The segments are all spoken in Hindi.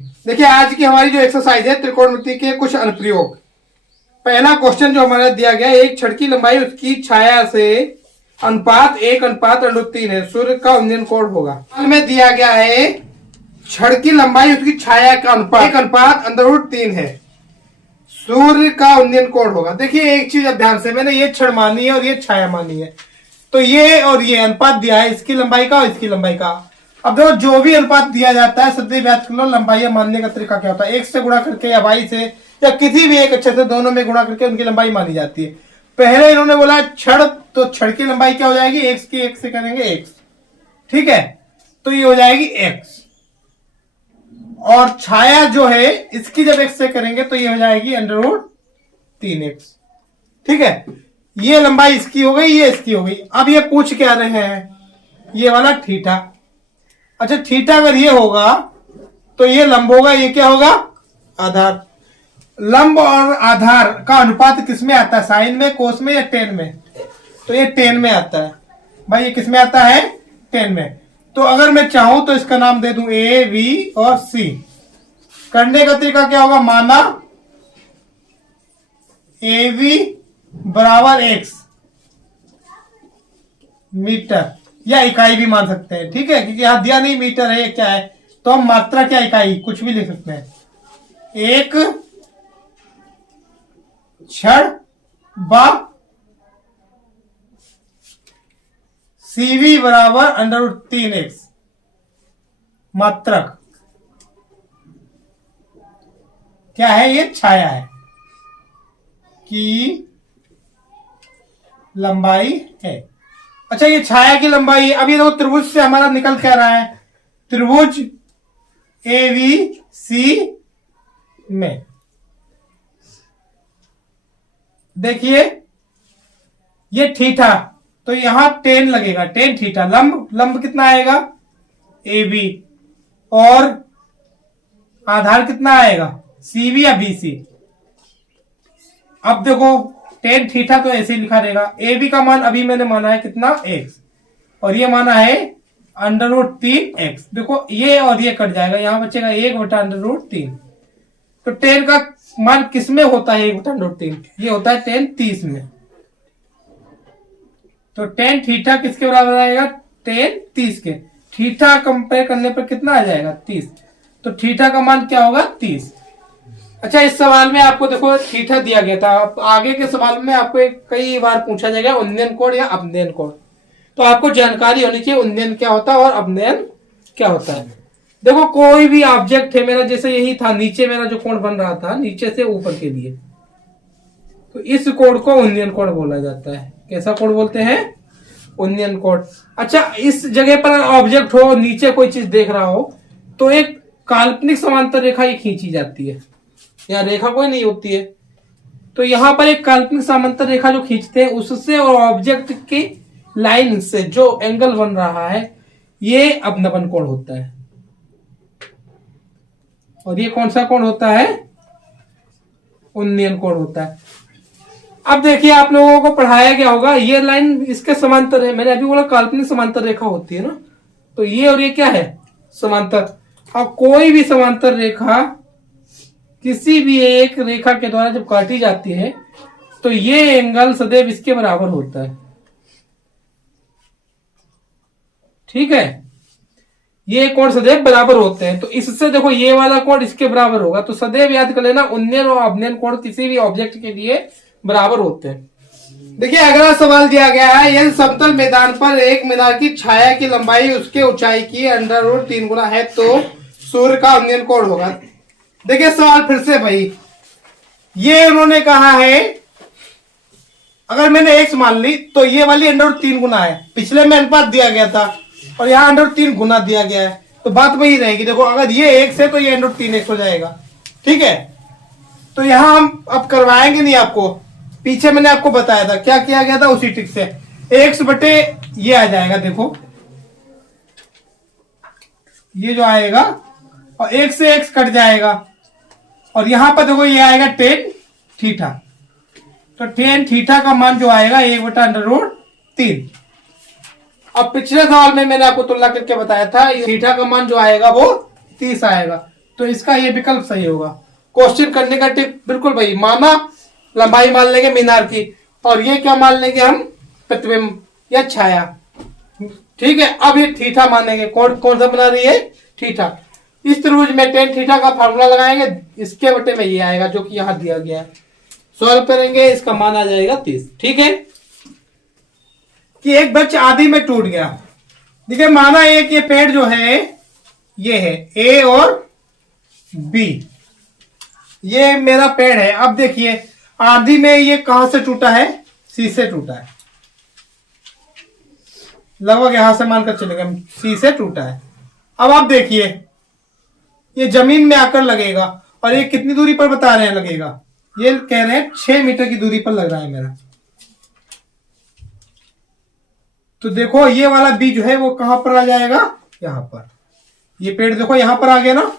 देखिए आज की हमारी जो एक्सरसाइज है त्रिकोणमिति के कुछ अनुप्रयोग। पहला क्वेश्चन जो हमारा दिया गया है, एक छड़ की लंबाई उसकी छाया से अनुपात 1:3 है, सूर्य का उन्नयन कोण होगा। में दिया गया है छड़ की लंबाई उसकी छाया का अनुपात 1:3 है, सूर्य का उन्नयन कोण होगा। देखिए एक चीज अब ध्यान से, मैंने ये छड़ मानी है और ये छाया मानी है, तो ये और ये अनुपात दिया है इसकी लंबाई का और इसकी लंबाई का। अब देखो जो भी अनुपात दिया जाता है सदैव याद कर लो लंबाई मानने का तरीका क्या होता है, एक से गुणा करके या वाई से या किसी भी एक अच्छे से दोनों में गुणा करके उनकी लंबाई मानी जाती है। पहले इन्होंने बोला छड़, तो छड़ की लंबाई क्या हो जाएगी, एक्स की एक से करेंगे एक्स, ठीक है, तो ये हो जाएगी एक्स। और छाया जो है इसकी जब एक्स से करेंगे तो ये हो जाएगी √3x, ठीक है। ये लंबाई इसकी हो गई, ये इसकी हो गई। अब ये पूछ क्या रहे हैं, ये वाला थीटा। अच्छा थीटा अगर ये होगा तो ये लंब होगा, ये क्या होगा, आधार। लंब और आधार का अनुपात किस में आता है, साइन में, कोस में या टेन में, तो ये टेन में आता है भाई। ये किस में आता है, टेन में। तो अगर मैं चाहूं तो इसका नाम दे दूं ए, बी और सी। करने का तरीका क्या होगा, माना ए बी बराबर एक्स मीटर, या इकाई भी मान सकते हैं, ठीक है, क्योंकि यहां दिया नहीं मीटर है, क्या है, तो हम मात्रा क्या इकाई कुछ भी लिख सकते हैं। एक छड़ बा CV बराबर √3x मात्रक क्या है, ये छाया है की लंबाई है। अच्छा ये छाया की लंबाई, अब ये देखो त्रिभुज से हमारा निकल क्या रहा है, त्रिभुज ABC में देखिए ये थीटा, तो यहां टेन लगेगा, टेन थीटा। लंब, लंब कितना आएगा AB, और आधार कितना आएगा CV या BC। अब देखो टेन थीटा तो ऐसे ही लिखा रहेगा, AB का मान अभी मैंने माना है कितना x, और ये माना है √3x। देखो ये और ये कट जाएगा, यहां बचेगा 1/√3। तो टेन का मान किस में होता है 1/√3, ये होता है टेन 30 में। तो टेन थीटा किसके बराबर आएगा, टेन 30 के। थीटा कंपेयर करने पर कितना आ जाएगा 30, तो थीटा का मान क्या होगा 30। अच्छा इस सवाल में आपको देखो थीटा दिया गया था, आगे के सवाल में आपको कई बार पूछा जाएगा उन्नयन कोण या अवनयन कोण, तो आपको जानकारी होनी चाहिए उन्नयन क्या होता है और अवनयन क्या होता है। देखो कोई भी ऑब्जेक्ट है, मेरा जैसे यही था, नीचे मेरा जो कोण बन रहा था नीचे से ऊपर के लिए, तो इस कोण को उन्नयन कोण बोला जाता है। कैसा कोण बोलते हैं, उन्नयन कोण। अच्छा इस जगह पर ऑब्जेक्ट हो, नीचे कोई चीज देख रहा हो, तो एक काल्पनिक समांतर रेखा ये खींची जाती है, यहाँ रेखा कोई नहीं होती है, तो यहां पर एक काल्पनिक समांतर रेखा जो खींचते हैं उससे और ऑब्जेक्ट की लाइन से जो एंगल बन रहा है ये अवनमन कोण होता है। और ये कौन सा कोण होता है, उन्नयन कोण होता है। अब देखिए आप लोगों को पढ़ाया गया होगा, ये लाइन इसके समांतर है, मैंने अभी बोला काल्पनिक समांतर रेखा होती है ना, तो ये और ये क्या है, समांतर। अब कोई भी समांतर रेखा किसी भी एक रेखा के द्वारा जब काटी जाती है तो ये एंगल सदैव इसके बराबर होता है, ठीक है, ये कोण सदैव बराबर होते हैं। तो इससे देखो ये वाला कोण इसके बराबर होगा, तो सदैव याद कर लेना उन्नयन और अवनयन कोण किसी भी ऑब्जेक्ट के लिए बराबर होते हैं। देखिए अगला सवाल दिया गया है, यदि समतल मैदान पर एक मीनार की छाया की लंबाई उसके ऊंचाई की √3 गुना है तो सूर्य का उन्नयन कोण होगा। देखिए सवाल फिर से भाई, ये उन्होंने कहा है अगर मैंने x मान ली तो ये वाली √3 गुना है, पिछले में अनुपात दिया गया था और यहाँ √3 गुना दिया गया है, तो बात वही रहेगी। देखो अगर ये x है तो ये √3x हो जाएगा, ठीक है। तो यहां हम अब करवाएंगे नहीं आपको, पीछे मैंने आपको बताया था क्या किया गया था उसी ट्रिक से, x बटे ये आ जाएगा, देखो ये जो आएगा और एक से x कट जाएगा, और यहां पर देखो ये आएगा टेन थीटा, तो टेन थीटा का मान जो आएगा 1/√3। अब पिछले सवाल में मैंने आपको तुलना करके बताया था थीटा का मान जो आएगा वो 30 आएगा, तो इसका ये विकल्प सही होगा। क्वेश्चन करने का टिप बिल्कुल भाई, माना लंबाई मान लेंगे मीनार की, और ये क्या मान लेंगे हम, प्रतिबिंब या छाया। ठीक है, अब ये थीटा मानेंगे, कौन कौन सा बना रही है, थीटा। इस त्रिभुज में टेन थीटा का फार्मूला लगाएंगे, इसके बटे में ये आएगा जो कि यहां दिया गया है। सॉल्व करेंगे, इसका मान आ जाएगा 30। ठीक है, कि एक वृक्ष आदि में टूट गया। देखिए माना एक ये पेड़ जो है ये है ए और बी, ये मेरा पेड़ है। अब देखिए आदि में ये कहां से टूटा है, सी से टूटा है, लगभग यहां से मानकर चलेगा सी से टूटा है। अब आप देखिए ये जमीन में आकर लगेगा, और ये कितनी दूरी पर बता रहे हैं लगेगा, ये कह रहे हैं 6 मीटर की दूरी पर लग रहा है मेरा। तो देखो ये वाला बी जो है वो कहां पर आ जाएगा, यहां पर। ये पेड़ देखो यहां पर आ गया ना।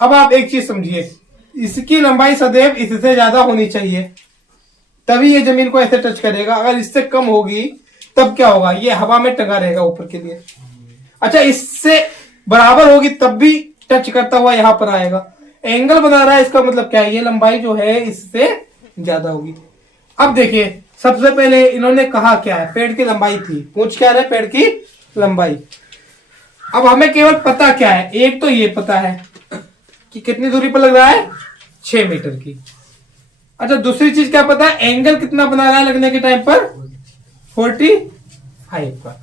अब आप एक चीज समझिए, इसकी लंबाई सदैव इससे ज्यादा होनी चाहिए, तभी ये जमीन को ऐसे टच करेगा। अगर इससे कम होगी तब क्या होगा, ये हवा में टंगा रहेगा ऊपर के लिए। अच्छा, इससे बराबर होगी तब भी टच करता हुआ यहां पर आएगा। एंगल बना रहा है, इसका मतलब क्या है, ये लंबाई जो है इससे ज्यादा होगी। अब देखिए सबसे पहले इन्होंने कहा क्या है, पेड़ की लंबाई थी, पूछ क्या रहे, पेड़ की लंबाई। अब हमें केवल पता क्या है, एक तो ये पता है कि कितनी दूरी पर लग रहा है, 6 मीटर की। अच्छा, दूसरी चीज क्या पता है, एंगल कितना बना रहा है लगने के टाइम पर, 45 का।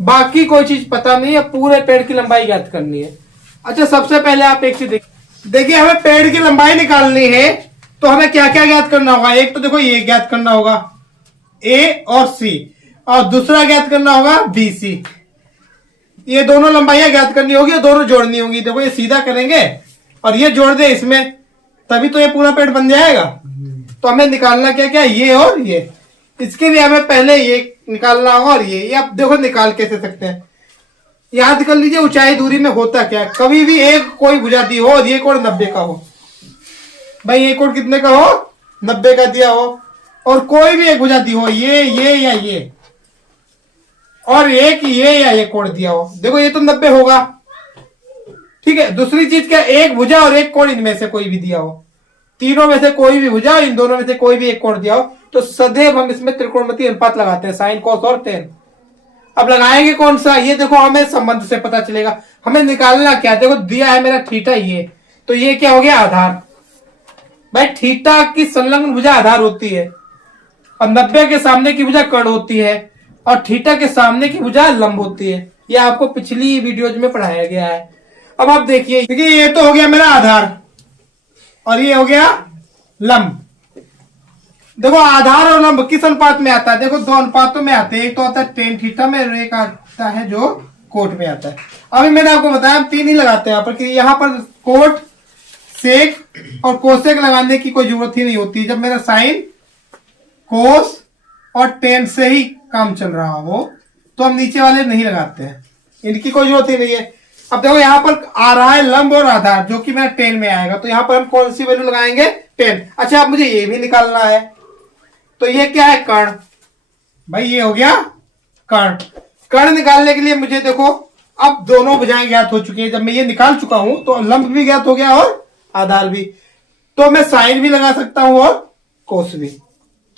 बाकी कोई चीज पता नहीं है, पूरे पेड़ की लंबाई ज्ञात करनी है। अच्छा, सबसे पहले आप एक चीज देखिए, हमें पेड़ की लंबाई निकालनी है तो हमें क्या क्या ज्ञात करना होगा। एक तो देखो ये ज्ञात करना होगा ए और सी, और दूसरा ज्ञात करना होगा बी सी। ये दोनों लंबाइयां ज्ञात करनी होगी, दोनों जोड़नी होगी। देखो ये सीधा करेंगे और ये जोड़ दे इसमें, तभी तो ये पूरा पेड़ बन जाएगा। तो हमें निकालना क्या क्या, ये और ये। इसके लिए हमें पहले ये निकालना होगा, और ये आप देखो निकाल कैसे सकते हैं। याद कर लीजिए ऊंचाई दूरी में होता क्या है, कभी भी एक कोई भुजा दी हो और ये कोण 90 का हो, भाई ये कोण कितने का हो, 90 का दिया हो, और कोई भी एक भुजा दी हो, ये या ये, और एक ये या ये कोण दिया हो, देखो ये तो 90 होगा। ठीक है, दूसरी चीज क्या, एक भुजा और एक कोण इनमें से कोई भी दिया हो, तीनों में से कोई भी भुजा और इन दोनों में से कोई भी एक कोण दिया हो, तो सदैव हम इसमें त्रिकोणमितीय अनुपात लगाते हैं, साइन कॉस और टेन। अब लगाएंगे कौन सा, ये देखो हमें संबंध से पता चलेगा। हमें निकालना क्या, देखो दिया है मेरा थीटा ये, तो ये क्या हो गया, आधार। भाई थीटा की संलग्न भुजा आधार होती है, और 90 के सामने की भुजा कर्ण होती है, और थीटा के सामने की भुजा लंब होती है। ये आपको पिछली वीडियोज में पढ़ाया गया है। अब आप देखिए, ये तो हो गया मेरा आधार और ये हो गया लंब। देखो आधार और लंब किस अनुपात में आता है, देखो दो अनुपातों में आते हैं, एक तो आता है टेन थीटा में और एक आता है जो कोट में आता है। अभी मैंने आपको बताया हम तीन ही लगाते हैं यहाँ पर, कि यहाँ पर कोट, सेक और कोसेक लगाने की कोई जरूरत ही नहीं होती। जब मेरा साइन, कोस और टेन से ही काम चल रहा हो तो हम नीचे वाले नहीं लगाते हैं, इनकी कोई जरूरत ही नहीं है। अब देखो यहाँ पर आ रहा है लंब और आधार, जो कि मेरा 10 में आएगा, तो यहाँ पर हम कौन सी वैल्यू लगाएंगे, 10। अच्छा, अब मुझे ये भी निकालना है, तो ये क्या है, कर्ण। भाई ये हो गया कर्ण। कर्ण निकालने के लिए मुझे देखो अब दोनों भुजाएं ज्ञात हो चुकी है। जब मैं ये निकाल चुका हूं तो लंब भी ज्ञात हो गया और आधार भी, तो मैं साइन भी लगा सकता हूं और कोस भी।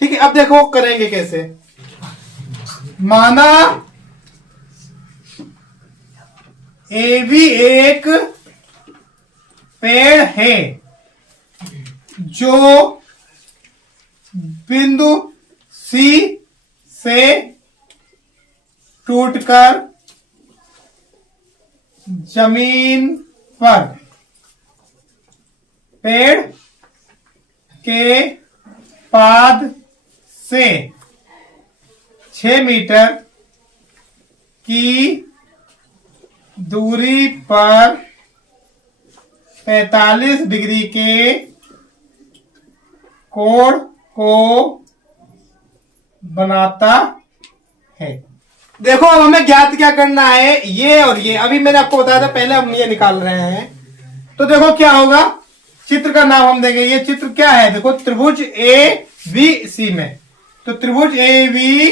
ठीक है, अब देखो करेंगे कैसे। माना ए भी एक पेड़ है जो बिंदु सी से टूटकर जमीन पर पेड़ के पाद से 6 मीटर की दूरी पर 45 डिग्री के कोण को बनाता है। देखो अब हमें ज्ञात क्या करना है, ये और ये। अभी मैंने आपको बताया था, पहले हम ये निकाल रहे हैं। तो देखो क्या होगा, चित्र का नाम हम देंगे। ये चित्र क्या है, देखो त्रिभुज ए बी सी में, तो त्रिभुज ए बी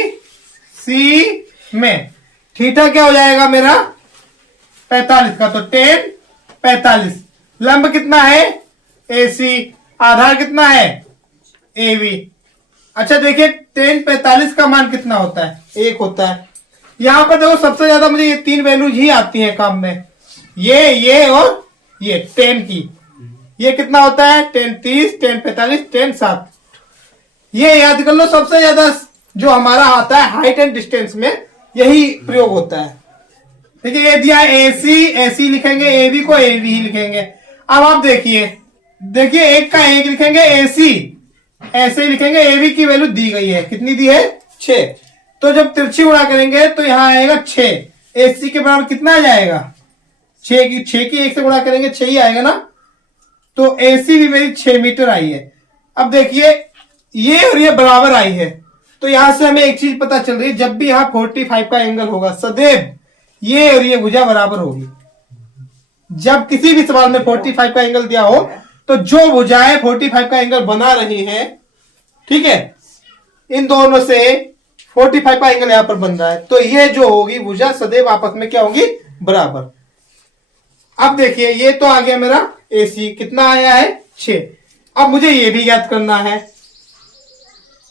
सी में थीटा क्या हो जाएगा मेरा 45 का, तो 10 45। लंब कितना है AC, आधार कितना है AB। अच्छा देखिए tan 45 का मान कितना होता है, 1 होता है। यहां पर देखो सबसे ज्यादा मुझे ये 3 वैल्यूज ही आती हैं काम में, ये और ये tan की। ये कितना होता है tan 30, tan 45, tan 60। ये याद कर लो, सबसे ज्यादा जो हमारा आता है हाइट एंड डिस्टेंस में यही प्रयोग होता है। ठीक है, ये दिया AC लिखेंगे, AB को AB ही लिखेंगे। अब आप देखिए एक का एक लिखेंगे AC, ऐसे ही लिखेंगे। AB की वैल्यू दी गई है, कितनी दी है 6। तो जब तिरछी गुणा करेंगे तो यहां आएगा 6। AC के बराबर कितना आ जाएगा 6 की 1 से गुणा करेंगे 6 ही आएगा ना। तो AC भी मेरी 6 मीटर आई है। अब देखिए ये और ये बराबर आई है, तो यहां से हमें एक चीज पता चल रही है, जब भी यहां 45 का एंगल होगा सदैव ये और ये भुजा बराबर होगी। जब किसी भी सवाल में 45 का एंगल दिया हो तो जो भुजाएं 45 का एंगल बना रही हैं, ठीक है, इन दोनों से 45 का एंगल यहां पर बन रहा है, तो ये जो होगी भुजा सदैव आपस में क्या होगी बराबर। अब देखिए ये तो आ गया मेरा AC, कितना आया है 6। अब मुझे ये भी ज्ञात करना है,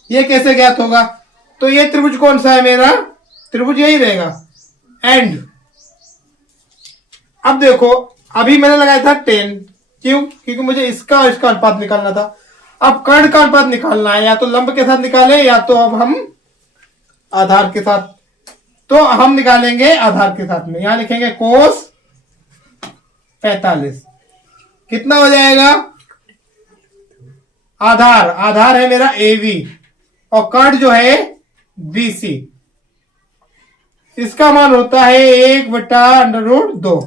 ये कैसे ज्ञात होगा। तो ये त्रिभुज कौन सा है मेरा, त्रिभुज यही रहेगा एंड। अब देखो अभी मैंने लगाया था 10, क्यों, क्योंकि मुझे इसका और इसका अनुपात निकालना था। अब कर्ण का अनुपात निकालना है, या तो लंब के साथ निकाले या तो अब हम आधार के साथ। तो हम निकालेंगे आधार के साथ में, यहां लिखेंगे कोस 45। कितना हो जाएगा, आधार है मेरा AB और कर्ण जो है BC, इसका मान होता है 1/√2।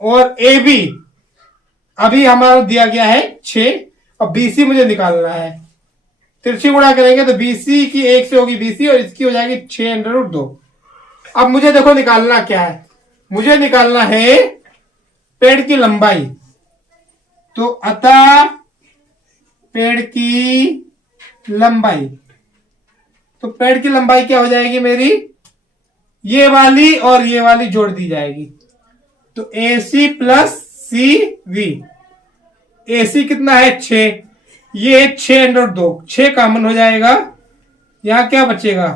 और AB अभी हमारा दिया गया है 6 और BC मुझे निकालना है। तिरछी गुणा करेंगे तो BC की 1 से होगी BC और इसकी हो जाएगी 6√2। अब मुझे देखो निकालना क्या है, मुझे निकालना है पेड़ की लंबाई। तो अतः पेड़ की लंबाई, तो पेड़ की लंबाई क्या हो जाएगी मेरी, ये वाली और ये वाली जोड़ दी जाएगी। तो AC प्लस CV, AC कितना है 6, ये 6√2, 6 कॉमन हो जाएगा, यहां क्या बचेगा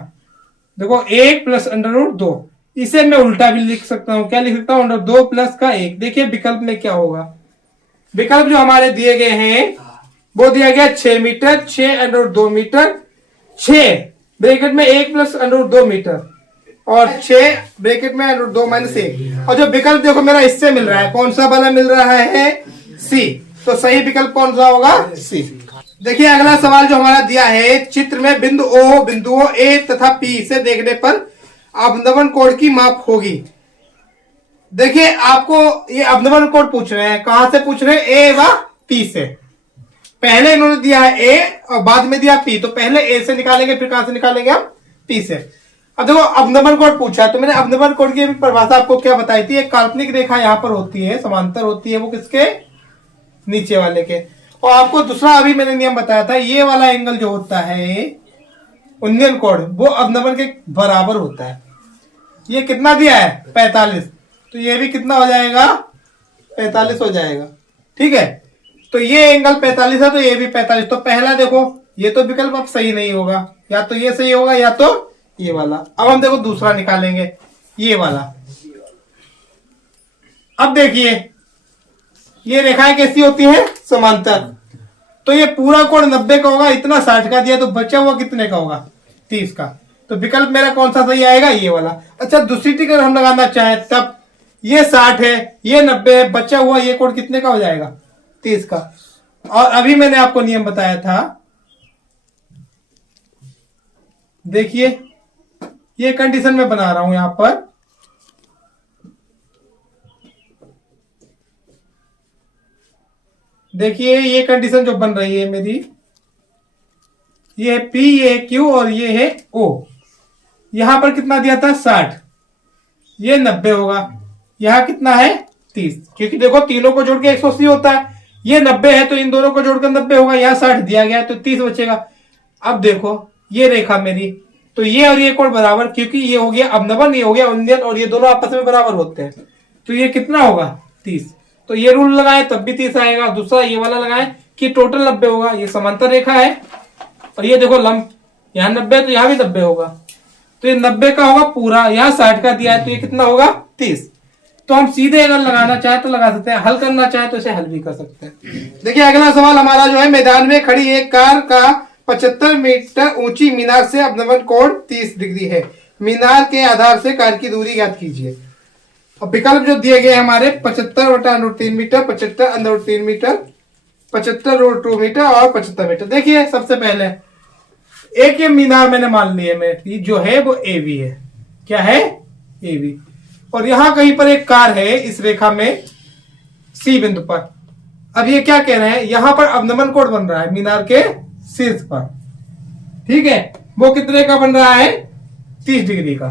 देखो 1 प्लस √2। इसे मैं उल्टा भी लिख सकता हूं, क्या लिख सकता हूं, √2 प्लस का 1। देखिए विकल्प में क्या होगा, विकल्प जो हमारे दिए गए हैं वो दिया गया 6 मीटर, 6√2 मीटर, 6 ब्रैकेट में 1 प्लस √2 मीटर और 6 ब्रैकेट में √2 माइनस 1। और जो विकल्प देखो मेरा इससे मिल रहा है, कौन सा वाला मिल रहा है C। तो सही विकल्प कौन सा होगा C। देखिए अगला सवाल जो हमारा दिया है, चित्र में बिंदुओं A तथा P से देखने पर अवनमन कोण की माप होगी। देखिए आपको ये अवनमन कोण पूछ रहे हैं, कहां से पूछ रहे हैं, A व P से। पहले इन्होंने दिया है A और बाद में दिया P, तो पहले A से निकालेंगे, फिर कहां से निकालेंगे हम P से। अब देखो अवनमन कोण पूछा है, तो मैंने अवनमन कोण की परिभाषा आपको क्या बताई थी, एक काल्पनिक रेखा यहां पर होती है, समांतर होती है, वो किसके, नीचे वाले के। और आपको दूसरा अभी मैंने नियम बताया था, ये वाला एंगल जो होता है उन्नयन कोण, वो अवनमन के बराबर होता है। ये कितना दिया है 45, तो ये भी कितना हो जाएगा 45 हो जाएगा। ठीक है, तो ये एंगल 45 है तो ये भी 45। तो पहला देखो ये तो विकल्प अब सही नहीं होगा, या तो ये सही होगा या तो ये वाला। अब हम देखो दूसरा निकालेंगे, ये वाला। अब देखिए ये रेखाएं कैसी होती हैं, समांतर। तो ये पूरा कोण 90 का होगा, इतना 60 का दिया, तो बचा हुआ कितने का होगा 30 का। तो विकल्प मेरा कौन सा सही आएगा, ये वाला। अच्छा दूसरी टिकट हम लगाना चाहें तब ये 60 है, ये 90 है, बचा हुआ ये कोण कितने का हो जाएगा 30 का। और अभी मैंने आपको नियम बताया था, देखिए ये कंडीशन में बना रहा हूं यहां पर। देखिए ये कंडीशन जो बन रही है मेरी, ये P, ये Q और ये है O। यहां पर कितना दिया था 60, ये 90 होगा, यहां कितना है 30, क्योंकि देखो तीनों को जोड़ के 180 होता है, ये 90 है तो इन दोनों को जोड़कर 90 होगा, यहां 60 दिया गया है तो 30 बचेगा। अब देखो ये रेखा मेरी, तो ये और ये कोण बराबर, क्योंकि ये हो गया अवनमन, ये हो गया उन्नयन, और ये दोनों आपस में बराबर होते हैं, तो ये कितना होगा 30। तो ये रूल लगाए तब भी 30 आएगा। दूसरा ये वाला लगाए कि टोटल 90 होगा, ये समांतर रेखा है। और ये देखो लंब, यहाँ 90 तो यहाँ भी 90 होगा, तो ये 90 का होगा पूरा, यहाँ 60 का दिया है तो ये कितना होगा 30। तो हम सीधे अगर लगाना चाहे तो लगा सकते हैं, हल करना चाहे तो इसे हल भी कर सकते हैं। देखिए अगला सवाल हमारा जो है, मैदान में खड़ी एक कार का 75 मीटर ऊंची मीनार से अवनमन कोण 30 डिग्री है। मीनार के आधार से कार की दूरी ज्ञात कीजिए। अब विकल्प जो दिए गए हमारे 75/√3 मीटर, 75/√3 मीटर, 75/2 मीटर और 75 मीटर। देखिए सबसे पहले एक ये मीनार मैंने मान लिया, मेरी जो है वो एवी है। क्या है? एवी। और यहां कहीं पर एक कार है इस रेखा में सी बिंदु पर। अब ये क्या कह रहे हैं, यहां पर अवनमन कोण बन रहा है मीनार के शीर्ष पर, ठीक है। वो कितने का बन रहा है? 30 डिग्री का।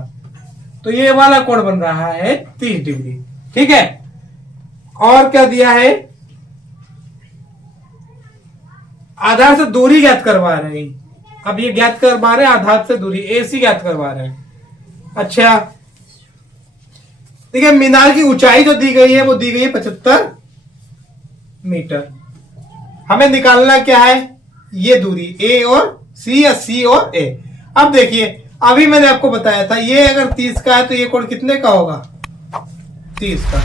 तो ये वाला कोण बन रहा है 30 डिग्री, ठीक है। और क्या दिया है? आधार से दूरी ज्ञात करवा रहे हैं। अब ये ज्ञात करवा रहे हैं आधार से दूरी, एसी ज्ञात करवा रहे हैं। अच्छा देखिए मीनार की ऊंचाई जो दी गई है वो दी गई है 75 मीटर। हमें निकालना क्या है? ये दूरी ए और सी या सी और ए। अब देखिए अभी मैंने आपको बताया था ये अगर 30 का है तो ये कोण कितने का होगा? 30 का।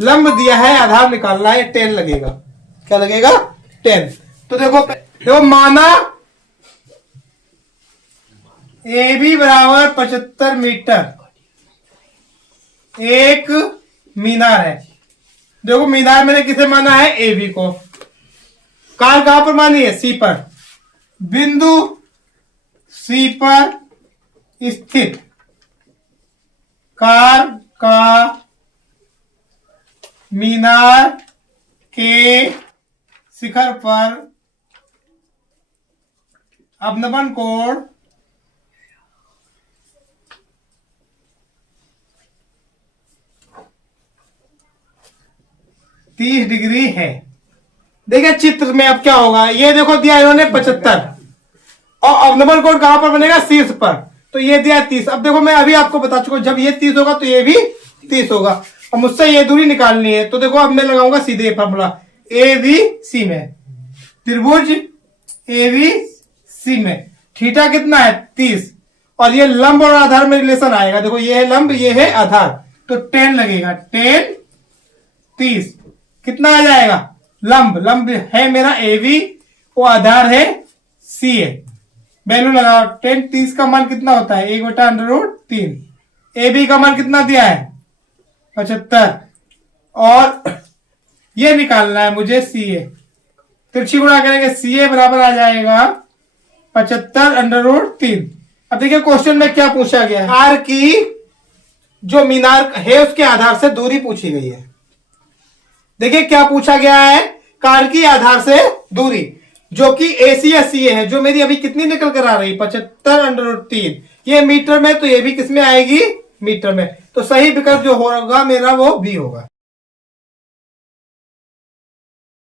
लंब दिया है, आधार निकालना है, 10 लगेगा। क्या लगेगा? 10। तो देखो माना ए बी बराबर 75 मीटर एक मीनार है। देखो मीनार मैंने किसे माना है? ए बी को। कार कहां पर मानी है? सी पर। बिंदु सी पर स्थित कार का मीनार के शिखर पर अवनमन कोण 30 डिग्री है। देखिए चित्र में अब क्या होगा, ये देखो दिया इन्होंने 75 और अवनमन कोण कहां पर बनेगा? शीर्ष पर। तो ये दिया 30। अब देखो मैं अभी आपको बता चुका हूं जब ये 30 होगा तो ये भी 30 होगा। और मुझसे ये दूरी निकालनी है तो देखो अब मैं लगाऊंगा सीधे फॉर्मूला ए बी सी में। त्रिभुज ए बी सी में थीटा कितना है? 30। और ये लंब और आधार में रिलेशन आएगा। देखो ये है लंब, ये है आधार, तो 10 लगेगा। 10 30 कितना आ जाएगा? लंब है मेरा ए बी, वो आधार है सी है। वैल्यू लगाओ। 10 30 का मान कितना होता है? 1/√3। ए बी का मान कितना दिया है? 75। और ये निकालना है मुझे सी ए। तिरछी गुणा करेंगे सी ए बराबर आ जाएगा 75/√3। अब देखिए क्वेश्चन में क्या पूछा गया है, कार की जो मीनार है उसके आधार से दूरी पूछी गई है। देखिए क्या पूछा गया है, कार की आधार से दूरी जो कि एसी या सी है, जो मेरी अभी कितनी निकल कर आ रही 75/√3। ये मीटर में, तो ये भी किस में आएगी? मीटर में। तो सही विकल्प जो होगा मेरा वो बी होगा।